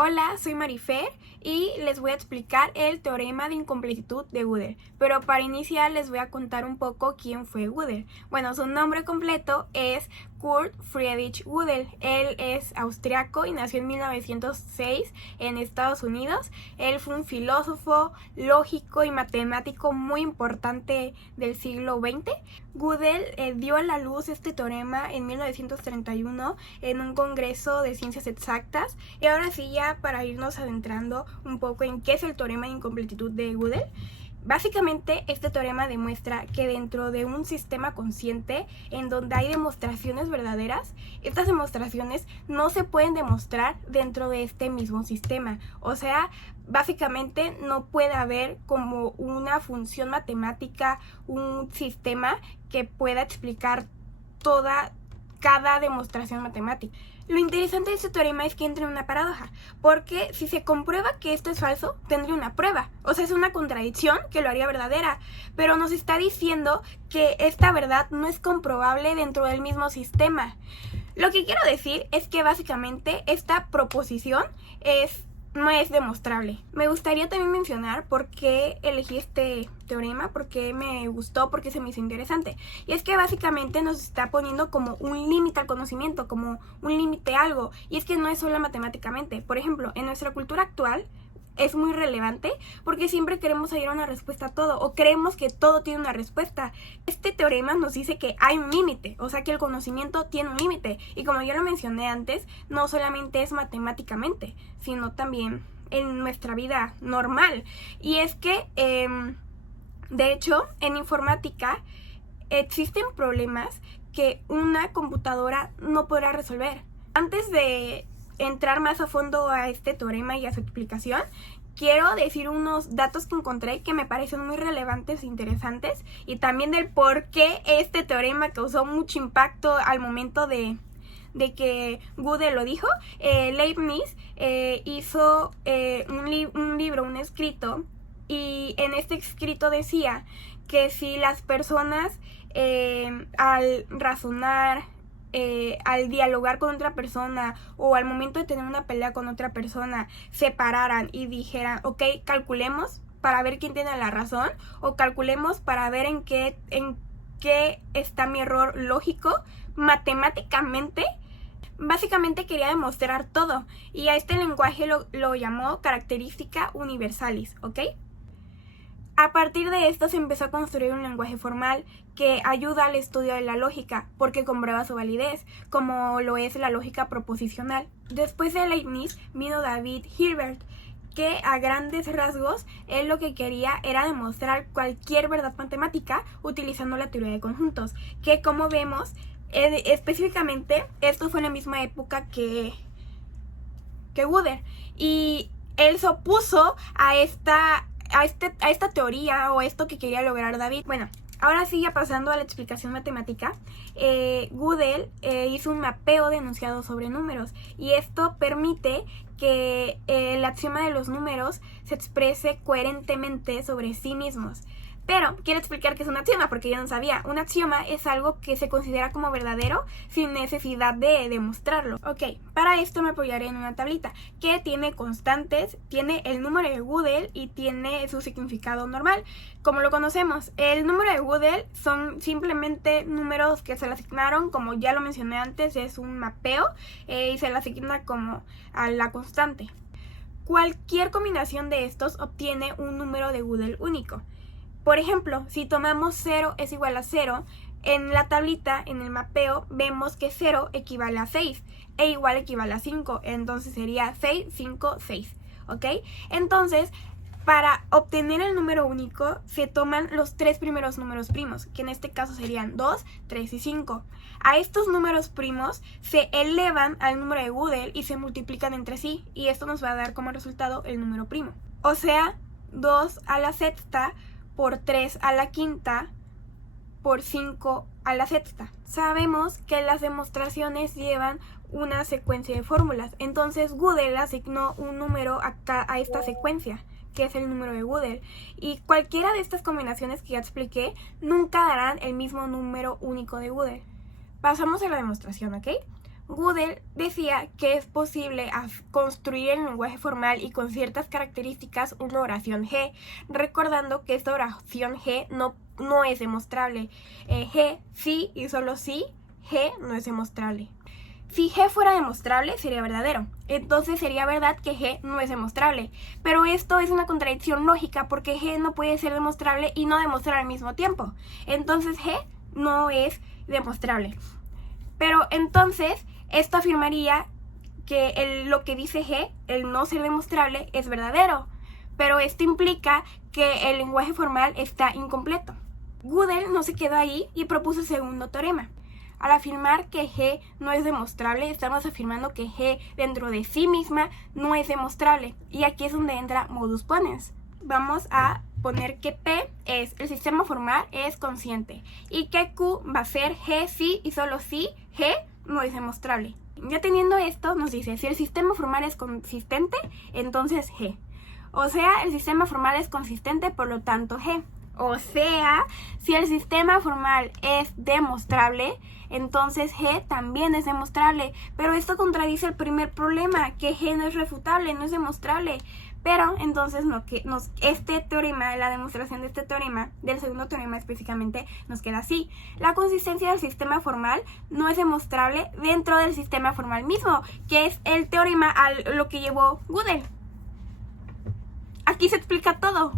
Hola, soy Marifer y les voy a explicar el teorema de incompletitud de Gödel. Pero para iniciar les voy a contar un poco quién fue Gödel. Bueno, su nombre completo es Kurt Friedrich Gödel. Él es austriaco y nació en 1906 en Estados Unidos. Él fue un filósofo, lógico y matemático muy importante del siglo XX. Gödel dio a la luz este teorema en 1931 en un congreso de ciencias exactas. Y ahora sí, ya para irnos adentrando un poco en qué es el teorema de incompletitud de Gödel. Básicamente, este teorema demuestra que dentro de un sistema consciente en donde hay demostraciones verdaderas, estas demostraciones no se pueden demostrar dentro de este mismo sistema. O sea, básicamente no puede haber como una función matemática, un sistema que pueda explicar cada demostración matemática. Lo interesante de este teorema es que entra en una paradoja, porque si se comprueba que esto es falso, tendría una prueba. O sea, es una contradicción que lo haría verdadera, pero nos está diciendo que esta verdad no es comprobable dentro del mismo sistema. Lo que quiero decir es que básicamente esta proposición no es demostrable. Me gustaría también mencionar por qué elegí este teorema, por qué me gustó, por qué se me hizo interesante. Y es que básicamente nos está poniendo como un límite al conocimiento, como un límite a algo. Y es que no es solo matemáticamente. Por ejemplo, en nuestra cultura actual es muy relevante porque siempre queremos hallar una respuesta a todo o creemos que todo tiene una respuesta. Este teorema nos dice que hay un límite, o sea que el conocimiento tiene un límite y como ya lo mencioné antes, no solamente es matemáticamente, sino también en nuestra vida normal. Y es que, de hecho, en informática existen problemas que una computadora no podrá resolver. Antes de entrar más a fondo a este teorema y a su explicación, quiero decir unos datos que encontré que me parecen muy relevantes e interesantes y también del por qué este teorema causó mucho impacto al momento de que Gödel lo dijo. Leibniz hizo un escrito, y en este escrito decía que si las personas al razonar, al dialogar con otra persona o al momento de tener una pelea con otra persona se pararan y dijeran, ok, calculemos para ver quién tiene la razón o calculemos para ver en qué está mi error lógico, matemáticamente, básicamente quería demostrar todo y a este lenguaje lo llamó característica universalis, ¿ok? A partir de esto se empezó a construir un lenguaje formal que ayuda al estudio de la lógica porque comprueba su validez, como lo es la lógica proposicional. Después de Leibniz vino David Hilbert, que a grandes rasgos él lo que quería era demostrar cualquier verdad matemática utilizando la teoría de conjuntos, que como vemos, específicamente esto fue en la misma época que Gödel, y él se opuso a esta teoría o esto que quería lograr David. Bueno, ahora sí, ya pasando a la explicación matemática, Gödel hizo un mapeo de enunciados sobre números y esto permite que el axioma de los números se exprese coherentemente sobre sí mismos. Pero quiero explicar qué es un axioma porque yo no sabía. Un axioma es algo que se considera como verdadero sin necesidad de demostrarlo. Ok, para esto me apoyaré en una tablita que tiene constantes, tiene el número de Gödel y tiene su significado normal. Como lo conocemos, el número de Gödel son simplemente números que se le asignaron, como ya lo mencioné antes, es un mapeo y se le asigna como a la constante. Cualquier combinación de estos obtiene un número de Gödel único. Por ejemplo, si tomamos 0 es igual a 0, en la tablita, en el mapeo, vemos que 0 equivale a 6 e igual equivale a 5, entonces sería 6, 5, 6, ¿ok? Entonces, para obtener el número único, se toman los tres primeros números primos, que en este caso serían 2, 3 y 5. A estos números primos se elevan al número de Gödel y se multiplican entre sí, y esto nos va a dar como resultado el número primo. O sea, 2 a la sexta por 3 a la quinta por 5 a la sexta. Sabemos que las demostraciones llevan una secuencia de fórmulas, entonces Gödel asignó un número a esta secuencia, que es el número de Gödel, y cualquiera de estas combinaciones que ya expliqué nunca darán el mismo número único de Gödel. Pasamos a la demostración, ¿ok? Gödel decía que es posible construir en lenguaje formal y con ciertas características una oración G, recordando que esta oración G no es demostrable. G sí y solo sí, G no es demostrable. Si G fuera demostrable, sería verdadero. Entonces sería verdad que G no es demostrable. Pero esto es una contradicción lógica porque G no puede ser demostrable y no demostrar al mismo tiempo. Entonces G no es demostrable. Pero entonces esto afirmaría que lo que dice G, el no ser demostrable, es verdadero. Pero esto implica que el lenguaje formal está incompleto. Gödel no se quedó ahí y propuso el segundo teorema. Al afirmar que G no es demostrable, estamos afirmando que G dentro de sí misma no es demostrable. Y aquí es donde entra modus ponens. Vamos a poner que P es el sistema formal es consciente y que Q va a ser G sí y solo sí G no es demostrable. Ya teniendo esto, nos dice si el sistema formal es consistente, entonces G. O sea, el sistema formal es consistente, por lo tanto G. O sea, si el sistema formal es demostrable, entonces G también es demostrable. Pero esto contradice el primer problema, que G no es refutable, no es demostrable. Pero entonces este teorema, la demostración de este teorema, del segundo teorema específicamente, nos queda así. La consistencia del sistema formal no es demostrable dentro del sistema formal mismo, que es el teorema a lo que llevó Gödel. Aquí se explica todo.